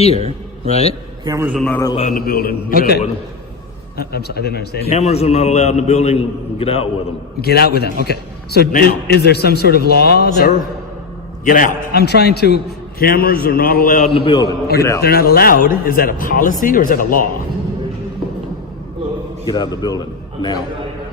here, right? Cameras are not allowed in the building. Get Okay. out with them. I'm sorry, I didn't understand you. Cameras are not allowed in the building. Get out with them. Get out with them. Okay. So Now. is there some sort of law that Sir, get out. I'm trying to? Cameras are not allowed in the building. Get out. They're not allowed. Is that a policy or is that a law? Get out of the building now.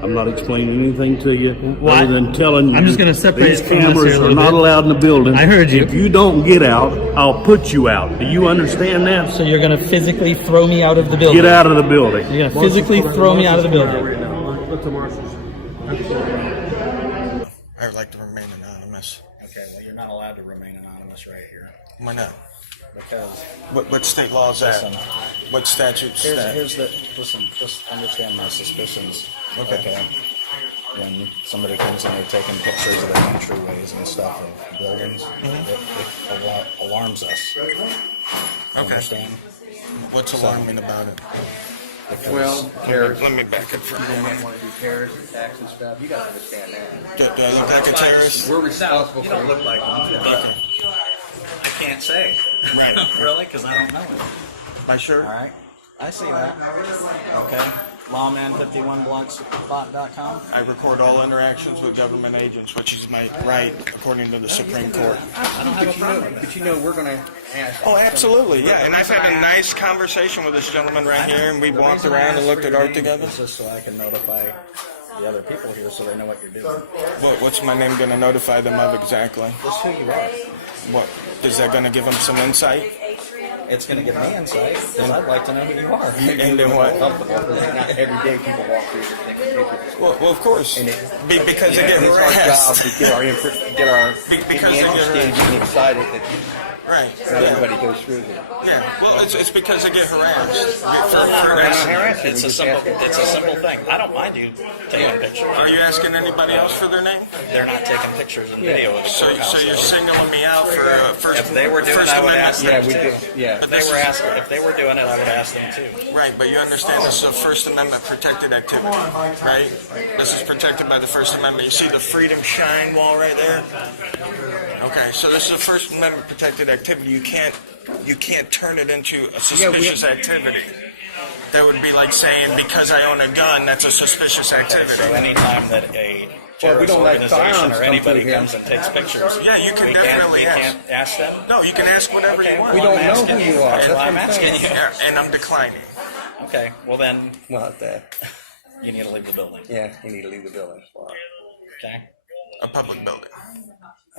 I'm not explaining anything to you Why? other than telling you. I'm just gonna separate these it from this here cameras a are little not bit. allowed in the building. I heard you. If you don't get out, I'll put you out. Do you understand that? So you're gonna physically throw me out of the building? Get out of the building. You're gonna physically throw me out of the building? I would like to remain anonymous. Okay, well, you're not allowed to remain anonymous right here. Why not? Because What state law is that? Listen. What statute is that? listen, just understand my suspicions. Okay. When somebody comes in, they're taking pictures of the entryways and stuff of buildings, it alarms us. Understand? What's alarming about it? Well, Let me back it for a You minute. want to do terrorist attacks and stuff. You got to understand that. Do I look like a terrorist? We're responsible you for don't look like one. Okay. I can't say. Right. Really? Because I don't know it. My shirt? All right. I see that. Okay. Lawman51blogspot.com. I record all interactions with government agents, which is my right according to the Supreme Court. I don't have a problem. But you know, we're going to ask. Oh, absolutely, yeah. And I've had a nice conversation with this gentleman right here, and we walked around and looked at art together. It's just so I can notify the other people here so they know what you're doing. What's my name going to notify them of exactly? Just who you are. What is that going to give them some insight? It's going to give me insight because I'd like to know who you are. And then what? Not every day people walk through here taking pictures. Well, of course, And because they get It's our job harassed. to get our Because they get interested harassed. and excited that Right. not Yeah. everybody goes through here. Yeah. Well, it's because they get harassed. We're not harassing. It's We a just simple. ask. It's a simple thing. I don't mind you taking pictures. Are you asking anybody else for their name? They're not taking pictures and video. Of the So courthouse. you're singling me out for first. If they were doing First it, I would Amendment. ask Yeah, them we too. do. Yeah. If they were asking, if they were doing it, I would ask them too. Right, but you understand this is a First Amendment protected activity, right? This is protected by the First Amendment. You see the Freedom Shine wall right there? Okay, so this is a First Amendment protected activity. You can't turn it into a suspicious activity. That would be like saying because I own a gun, that's a suspicious So activity. anytime that a Well, we terrorist don't let organization firearms or come anybody through here. comes and takes pictures, Yeah, you can we definitely ask. can't ask them. No, you can ask whatever you want. We Well, don't I'm know asking who you are. That's That's why what I'm I'm asking saying. you. Yeah, and I'm declining. Okay, well then Not that. you need to leave the building. Yeah, you need to leave the building. Okay. A public building.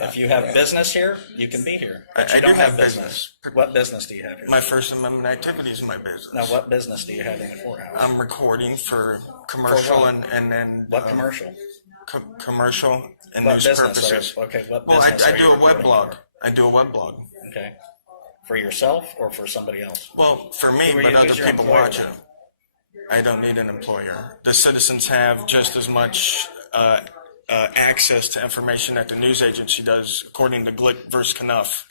If you have business here, you can be here. But I you do don't have have business. What business do you have here? My First Amendment activity is my business. Now, what business do you have in the courthouse? I'm recording for commercial For and then What commercial? commercial and What news business? purposes. Okay, what Well, business? I are do you a web recording blog. for? I do a web blog. Okay. For yourself or for somebody else? Well, for me, Who are but you- other who's your people employer watch it. then? I don't need an employer. The citizens have just as much access to information that the news agency does, according to Glick versus Knuff.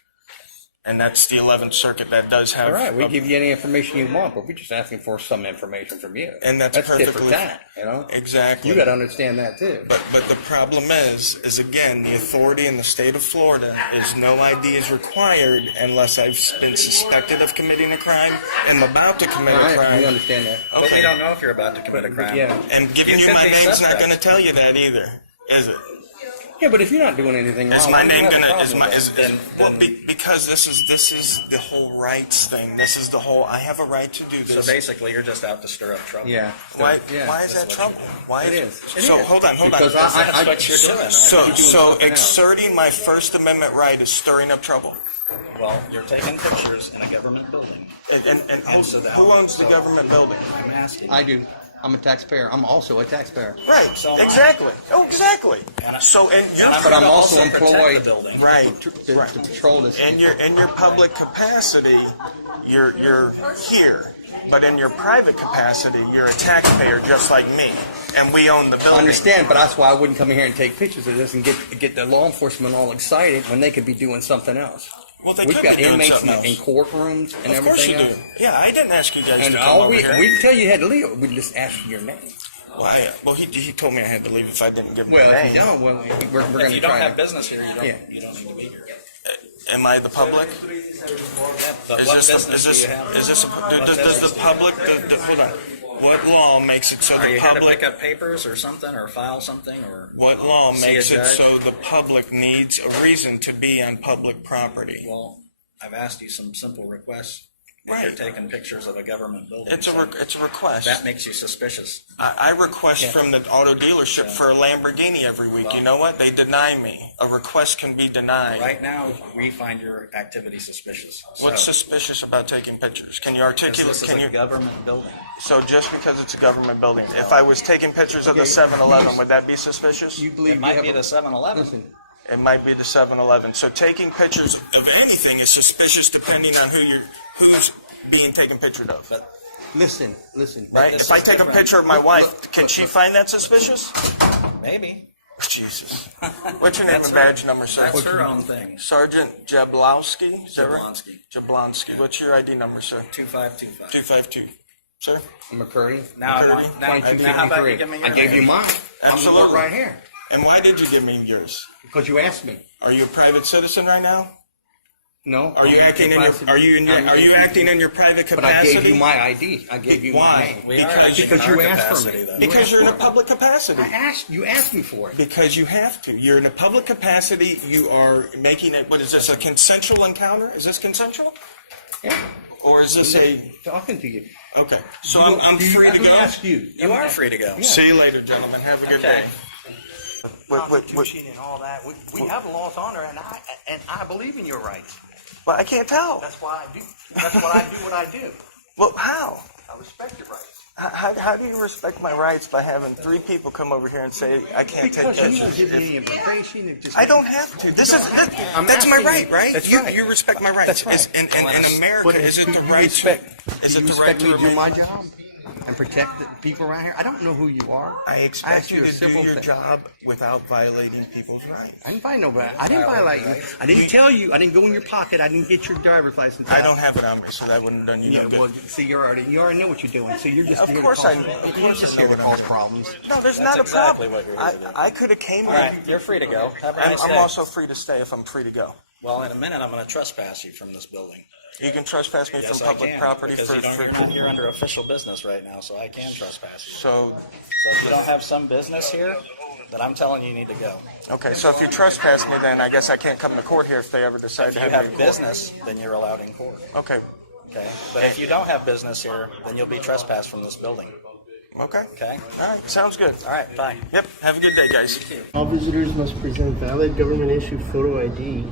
And that's the 11th Circuit that does have. All right, we give you any information you want, but we're just asking for some information from you. And that's different perfectly that, you know. Exactly. You got to understand that too. But the problem is again, the authority in the state of Florida is no ID is required unless I've been suspected of committing a crime and I'm about to commit a All right, crime. we understand that. But we Okay. don't know if you're about to commit a crime. Yeah. And giving You you could my be name's not suspect. going to tell you that either, is it? Yeah, but if you're not doing anything wrong, Is my we don't name have a gonna? problem Is my? with Is, that. is well, because this is the whole rights thing. This is the whole. I have a right to do So this. basically, you're just out to stir up trouble. Yeah. Why? Yeah. Why is that That's what trouble? Why It is is. It So is. hold on. Because That's what you're doing. So doing so something else. exerting my First Amendment right is stirring up trouble. Well, you're taking pictures in a government building. And who, so that- who owns the government building? I'm asking. I do. I'm a taxpayer. I'm also a taxpayer. Right. So am I. Exactly. Oh, exactly. So and you're And But I'm gonna also protect employed. the building. right. To Right. patrol this. In your public capacity, you're here, but in your private capacity, you're a taxpayer just like me, and we own the building. I understand, but that's why I wouldn't come here and take pictures of this and get the law enforcement all excited when they could be doing something else. Well, they We've could got be doing inmates something else. in courtrooms and Of course everything you else. do. Yeah, I didn't ask you guys And to come all over we here. didn't tell you had to leave. We just asked for your name. Well, he told me I had to leave if I didn't give him Well, my if you name. don't, well, we're If going you to don't try have to. business here, you don't Yeah. need to be here. Am I the public? But Is what this, business is do this, you have? is this, does the public, hold on, what law makes it so Are the you here to public, pick up papers or something, or file something, or? what law See a makes it judge? so the public needs a reason to be on public property? Well, I've asked you some simple requests. And Right. You're taking pictures of a government building. It's a, so it's a request. that makes you suspicious. I request from the auto dealership for a Lamborghini every week. You know what? They deny me. A request can be denied. Right now, we find your activity suspicious. What's So, suspicious about taking pictures? Can you because articulate? this is Can a you? government building. So just because it's a government building, if I was taking pictures of the 7-Eleven, would that be suspicious? It might be the 7-Eleven. It might be the 7-Eleven. So taking pictures of anything is suspicious depending on who's being taken pictures of. But Listen. Right? this If I is take a different. picture of my wife, can she find that suspicious? maybe. Jesus. What's your name and badge number, sir? That's her own thing. Sergeant Jablowski? Is that right? Jablonski. Jablonski. What's your ID number, sir? 2525. 252. Sir? McCurry. Now, McCurry. now how about you give me your I gave you name? mine. Absolutely. I'm right here. And why did you give me yours? Because you asked me. Are you a private citizen right now? No. Are you acting in your acting in your private capacity? But I gave you my ID. I gave you my Why? name. We are acting Because in you our asked for capacity, me. though. Because you're in a public capacity. You asked me for it. Because you have to. You're in a public capacity. You are making it. What is this? A consensual encounter? Is this consensual? Yeah. Or is this a? Talking to you. Okay. So I'm free to Let me go. ask you. You are free to go. See you later, gentlemen. Have a good Okay. day. What? Constitution and all that. We have laws on there, and I believe in your rights. Well, I can't tell. That's why I do. That's why I do what I do. Well, how? I respect your rights. How do you respect my rights by having 3 people come over here and say I can't take Because you don't pictures? give me any information. It just I don't have to. That's my asking right, you. right? That's you, right. you respect my rights. That's right. Is, in America, is it the you right? respect, Is do it you the right respect to me to do remain? my job and protect the people around here? I don't know who you are. I expect asked you a to do simple your thing. job without violating people's rights. I didn't violate nobody. I didn't violate you. I didn't tell you. I didn't go in your pocket. I didn't get your driver's license. I don't have it on me, so that wouldn't have done you Yeah, no good. well, see, you already know what you're doing. So you're just Of here course to I cause, know. Of you're course just I know here to what I'm cause problems. No, there's That's not a exactly problem. what you're here to do. I could have came All here. right, you're free to go. Have a nice I'm day. also free to stay if I'm free to go. Well, in a minute, I'm going to trespass you from this building. You can trespass me Yes, from I public can. property Because for. you're not here under official business right now, so I can trespass you. So, So if you don't have some business here, then I'm telling you need to go. okay, so if you trespass me, then I guess I can't come to court here if they ever decide If to you have me have in court. business, then you're allowed in court. Okay, Okay? But if you don't have business here, then you'll be trespassed from this building. okay. Okay? All right, sounds good. All right, bye. Yep, have a good day, guys. All visitors must present valid government-issued photo ID.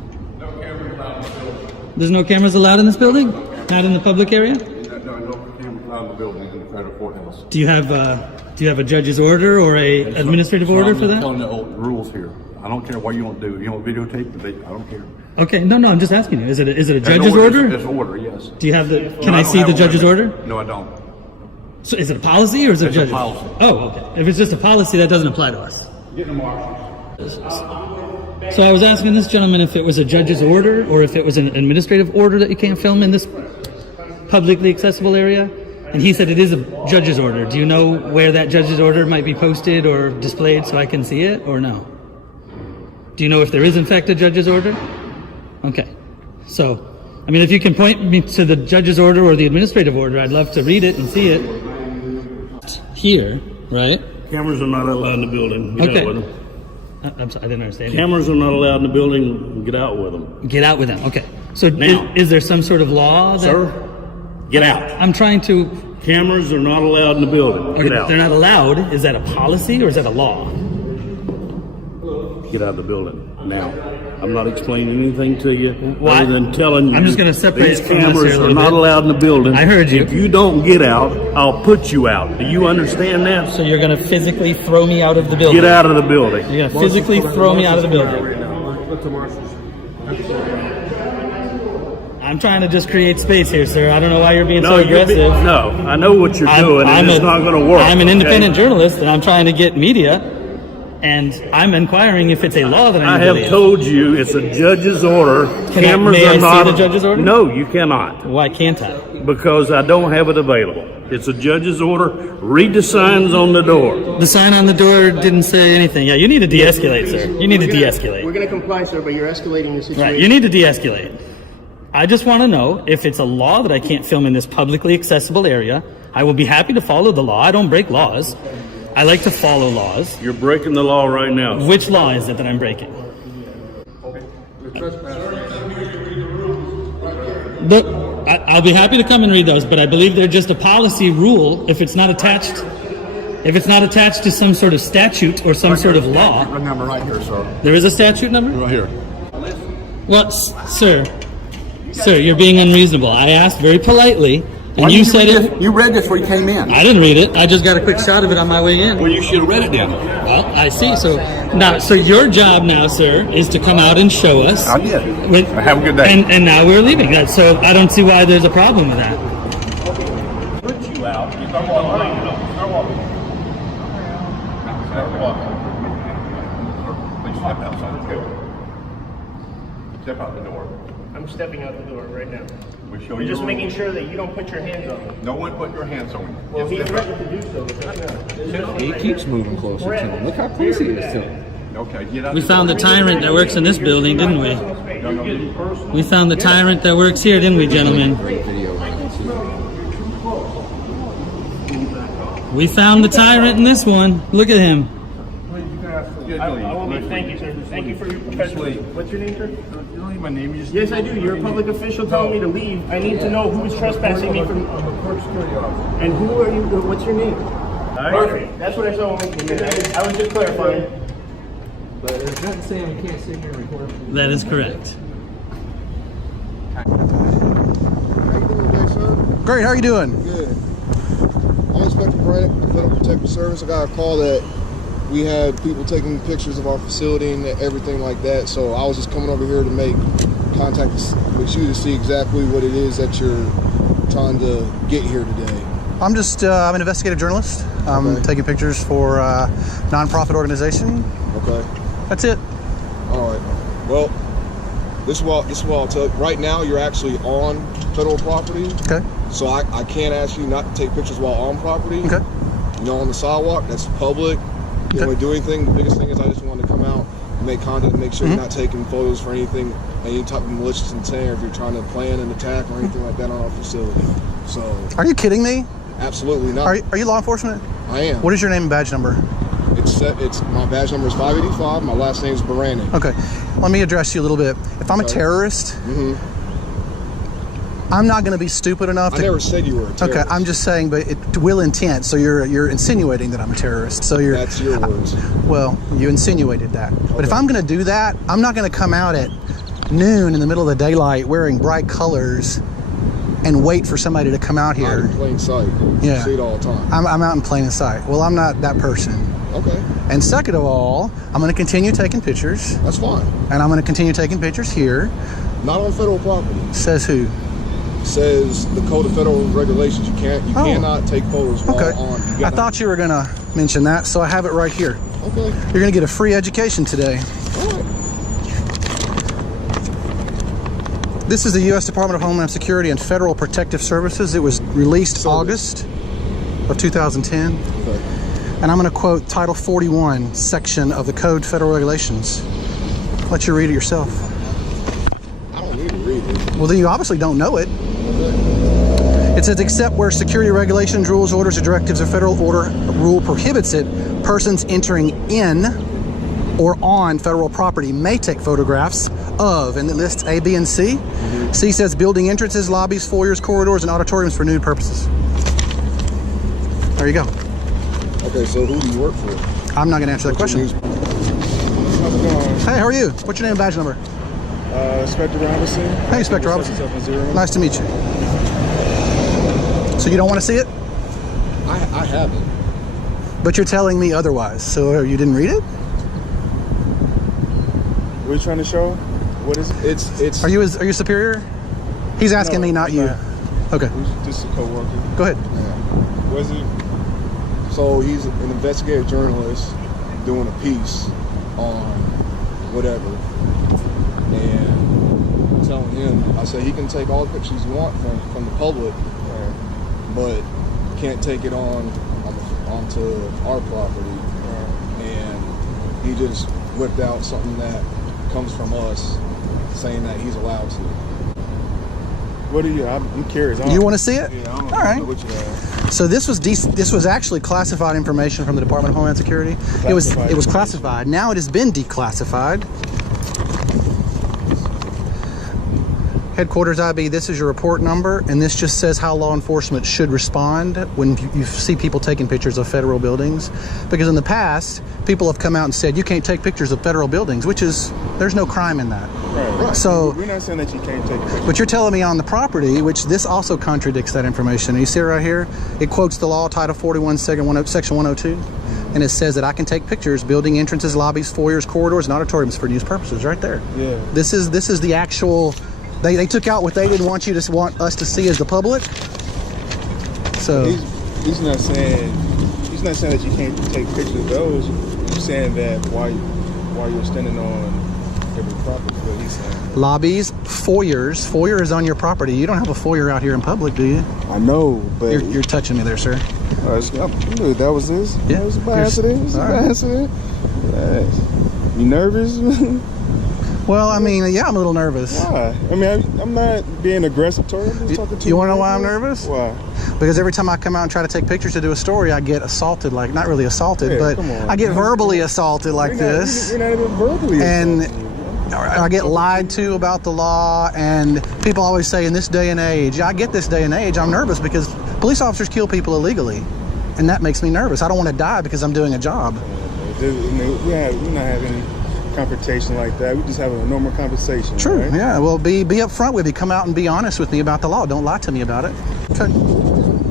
There's no cameras allowed in this building? Not in the public area? No cameras allowed in the building in the federal courthouse. Do you have a judge's order or a administrative order for I'm that? telling you the rules here. I don't care what you want to do. You want videotape the video? I don't care. Okay, no, I'm just asking you. Is it a There's judge's no order? There's order, yes. Do you have the? Can No, I don't see have the a judge's limit. order? No, I don't. So is it a policy or is it a It's a judge's? policy. Oh, okay. If it's just a policy, that doesn't apply to us. Get the marshals. So I was asking this gentleman if it was a judge's order or if it was an administrative order that you can't film in this publicly accessible area, and he said it is a judge's order. Do you know where that judge's order might be posted or displayed so I can see it, or no? Do you know if there is in fact a judge's order? Okay. So, I mean, if you can point me to the judge's order or the administrative order, I'd love to read it and see it. Here, right? Cameras are not allowed in the building. Get Okay. out with them. I'm sorry, I didn't understand. Cameras are not allowed in the building. Get out with them. Get out with them. Okay. So Now. is there some sort of law that Sir, get out. I'm trying to? Cameras are not allowed in the building. Okay, Get out. they're not allowed. Is that a policy or is that a law? Get out of the building now. I'm not explaining anything to you Why? other than telling you. I'm just gonna separate these from this here a cameras are little not bit. allowed in the building. I heard you. If you don't get out, I'll put you out. Do you understand that? So you're going to physically throw me out of the building? Get out of the building. You're going to physically throw me out of the building? Let the marshals. I'm trying to just create space here, sir. I don't know why you're being so you're aggressive. no, I know what you're doing, and it's not going to work. I'm an okay? independent journalist, and I'm trying to get media. And I'm inquiring if it's a law that I I need to have leave. told you it's a judge's order. Cameras may I are see not. the judge's order? No, you cannot, Why can't I? because I don't have it available. It's a judge's order. Read the signs on the door. The sign on the door didn't say anything. Yeah, you need to de-escalate, sir. You need to We're de-escalate. going to comply, sir, but you're escalating the situation. Right, you need to de-escalate. I just want to know if it's a law that I can't film in this publicly accessible area. I will be happy to follow the law. I don't break laws. I like to follow laws. You're breaking the law right now. Which law is it that I'm breaking? I'll be happy to come and read those, but I believe they're just a policy rule. If it's not attached to some sort of statute or some sort of law. A number right here, sir. There is a statute number? Right here. Well, sir, you're being unreasonable. I asked very politely, and you said it. You read this before you came in. I didn't read it. I just got a quick shot of it on my way in. Well, you should have read it then. Well, I see. So your job now, sir, is to come out and show us. I did. Have a good day. And now we're leaving. So I don't see why there's a problem with that. Put you out. Start walking. Please step outside. Step out the door. I'm stepping out the door right now. We show We're you just the making rules. sure that you don't put your hands on me. No one put your hands on me. Well, he Just step out. threatened to do so. There's no- He keeps moving closer to him. Look how close he is to him. Okay, get out. We found the tyrant that works in this building, didn't we? We found the tyrant that works here, didn't we, gentlemen? We found the tyrant in this one. Look at him. I will leave. Thank you, sir. Thank you for your professionalism. What's your name, sir? You don't need my name. You just Yes, I do. You're a public official telling me to leave. I need to know who is trespassing me from. court security officer. And who are you? What's your name? Perfect. That's what I saw. I was just clarifying. But there's nothing saying we can't sit here and record. That is correct. How you doing today, sir? Great, how are you doing? Good. I'm Inspector Brandon, Federal Protective Service. I got a call that we had people taking pictures of our facility and everything like that. So I was just coming over here to make contact with you to see exactly what it is that you're trying to get here today. I'm an investigative journalist. I'm Okay. taking pictures for a nonprofit organization. Okay. That's it. All right. Well, this is what I'll tell you. Right now, you're actually on federal property. Okay. So I can't ask you not to take pictures while on property. Okay. You know, on the sidewalk, that's public. You don't want to do anything. The biggest thing is I just want to come out and make contact and make sure you're not taking photos for anything, any type of malicious intent, or if you're trying to plan an attack or anything like that on our facility. So, Are you kidding me? absolutely not. Are you law enforcement? I am. What is your name and badge number? It's my badge number is 585. My last name is Baranin. Okay. Let me address you a little bit. If I'm a Okay. terrorist, I'm not going to be stupid enough I to. never said you were a terrorist. Okay, I'm just saying, but it will intent. So you're insinuating that I'm a terrorist. So you're. That's your words. Well, you insinuated that. But if I'm going to do that, I'm not going to come out at noon in the middle of the daylight wearing bright colors and wait for somebody to come out Out here. in plain sight. Yeah. You see it all the time. I'm out in plain sight. Well, I'm not that person. Okay. And second of all, I'm going to continue taking pictures, That's fine. and I'm going to continue taking pictures here. Not on federal property. Says who? Says the Code of Federal Regulations. You cannot take photos while Okay. on. I thought you were going to mention that, so I have it right here. Okay. You're going to get a free education today. All right. This is the U.S. Department of Homeland Security and Federal Protective Services. It was released August of 2010. Okay. And I'm going to quote Title 41, section of the Code Federal Regulations. Let you read it yourself. I don't need to read it. Well, then you obviously don't know it. Okay. It says, except where security regulations, rules, orders, or directives, or federal order rule prohibits it, persons entering in or on federal property may take photographs of, and it lists A, B, and C. C says building entrances, lobbies, foyers, corridors, and auditoriums for nude purposes. There you go. Okay, so who do you work for? I'm not going to answer that question. How's it going? Hey, how are you? What's your name and badge number? Inspector Robinson. Hey, Inspector Robinson. 770. Nice to meet you. So you don't want to see it? I haven't. But you're telling me otherwise. So you didn't read it? What are you trying to show? What is it's Are you superior? He's asking me, not you. Okay, just a co-worker. go ahead. Was he? So he's an investigative journalist, doing a piece on whatever, and telling him, I said he can take all the pictures he wants from the public, but can't take it onto our property. And he just whipped out something that comes from us, saying that he's allowed to. What do you? I'm curious. You want to see it? Yeah, I don't all right. know what you have. So this was actually classified information from the Department of Homeland Security. It was classified. Now it has been declassified. Headquarters IB, this is your report number, and this just says how law enforcement should respond when you see people taking pictures of federal buildings. Because in the past, people have come out and said, you can't take pictures of federal buildings, which is, there's no crime in that. Right. So, we're not saying that you can't take pictures. but you're telling me on the property, which this also contradicts that information. You see it right here? It quotes the law, Title 41, Section 102, and it says that I can take pictures, building entrances, lobbies, foyers, corridors, and auditoriums for news purposes, right there. Yeah. This is the actual... They took out what they didn't want us to see as the public. So he's not saying that you can't take pictures of those. He's saying that while you're standing on every property, what he's saying. Lobbies, foyers. Foyer is on your property. You don't have a foyer out here in public, do you? I know, but You're touching me there, sir. I knew that was this. Yeah. That was by accident. It was by accident. Yes. You nervous? Well, I mean, yeah, I'm a little nervous. Why? I mean, I'm not being aggressive toward him. I'm just talking to you. You want to know why I'm nervous? Why? Because every time I come out and try to take pictures to do a story, I get assaulted. Like, not really assaulted, Yeah, but come on. I get verbally assaulted like this. You're not even verbally And assaulting. I get lied to about the law, and people always say in this day and age, I get this day and age, I'm nervous because police officers kill people illegally, and that makes me nervous. I don't want to die because I'm doing a job. We're not having confrontation like that. We just having a normal conversation. True. Right? Yeah. Well, be upfront with me. Come out and be honest with me about the law. Don't lie to me about it. Okay.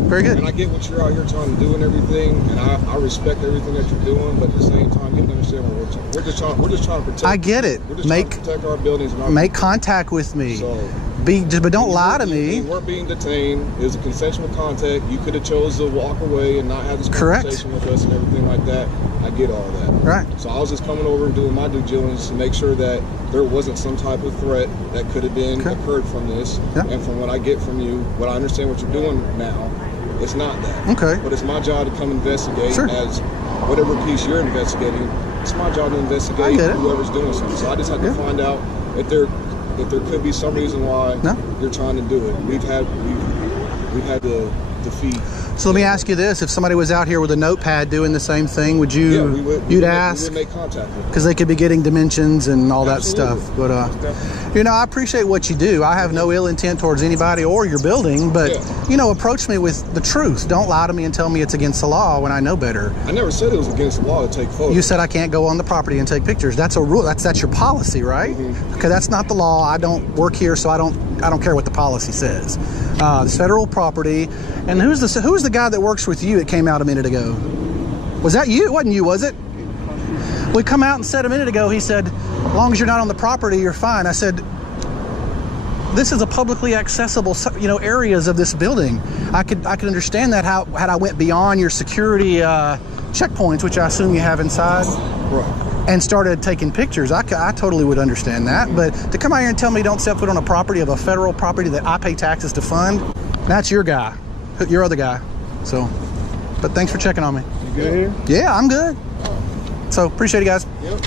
Very good. And I get what you're out here trying to do and everything, and I respect everything that you're doing. But at the same time, you have to understand what we're just trying to protect. I get it. We're just trying to protect our buildings and our make people. contact with me. So, but don't lie to me. You weren't being detained. It was a consensual contact. You could have chose to walk away and not have this conversation with us and everything like that. I get all that. Right. So I was just coming over and doing my due diligence to make sure that there wasn't some type of threat that could have been occurred from this. Yep. And from what I get from you, what I understand what you're doing now, it's not that. Okay. But it's my job to come investigate Sure. as whatever piece you're investigating. It's my job to investigate whoever's doing something. So I just have to find out if there could be some reason why you're trying to do it. We've had to defeat. So let me ask you this: if somebody was out here with a notepad doing the same thing, would you? Yeah, we would. You'd ask. We would make contact with them. Because they could be getting dimensions and all that Absolutely. stuff. But I appreciate what you do. I have no ill intent towards anybody or your building. But approach me with the truth. Don't lie to me and tell me it's against the law when I know better. I never said it was against the law to take photos. You said I can't go on the property and take pictures. That's a rule. That's your policy, right? Mm-hmm. Okay, that's not the law. I don't work here, so I don't care what the policy says. It's federal property. And who's the guy that works with you that came out a minute ago? Was that you? It wasn't you, was it? We come out and said a minute ago, he said, as long as you're not on the property, you're fine. I said, this is a publicly accessible, areas of this building. I could understand that had I went beyond your security checkpoints, which I assume you have inside, and started taking pictures. I totally would understand that. But to come out here and tell me don't set foot on a property of a federal property that I pay taxes to fund, that's your guy, your other guy. So, but thanks for checking on me. You good here? Yeah, I'm good. So appreciate it, guys. Yep.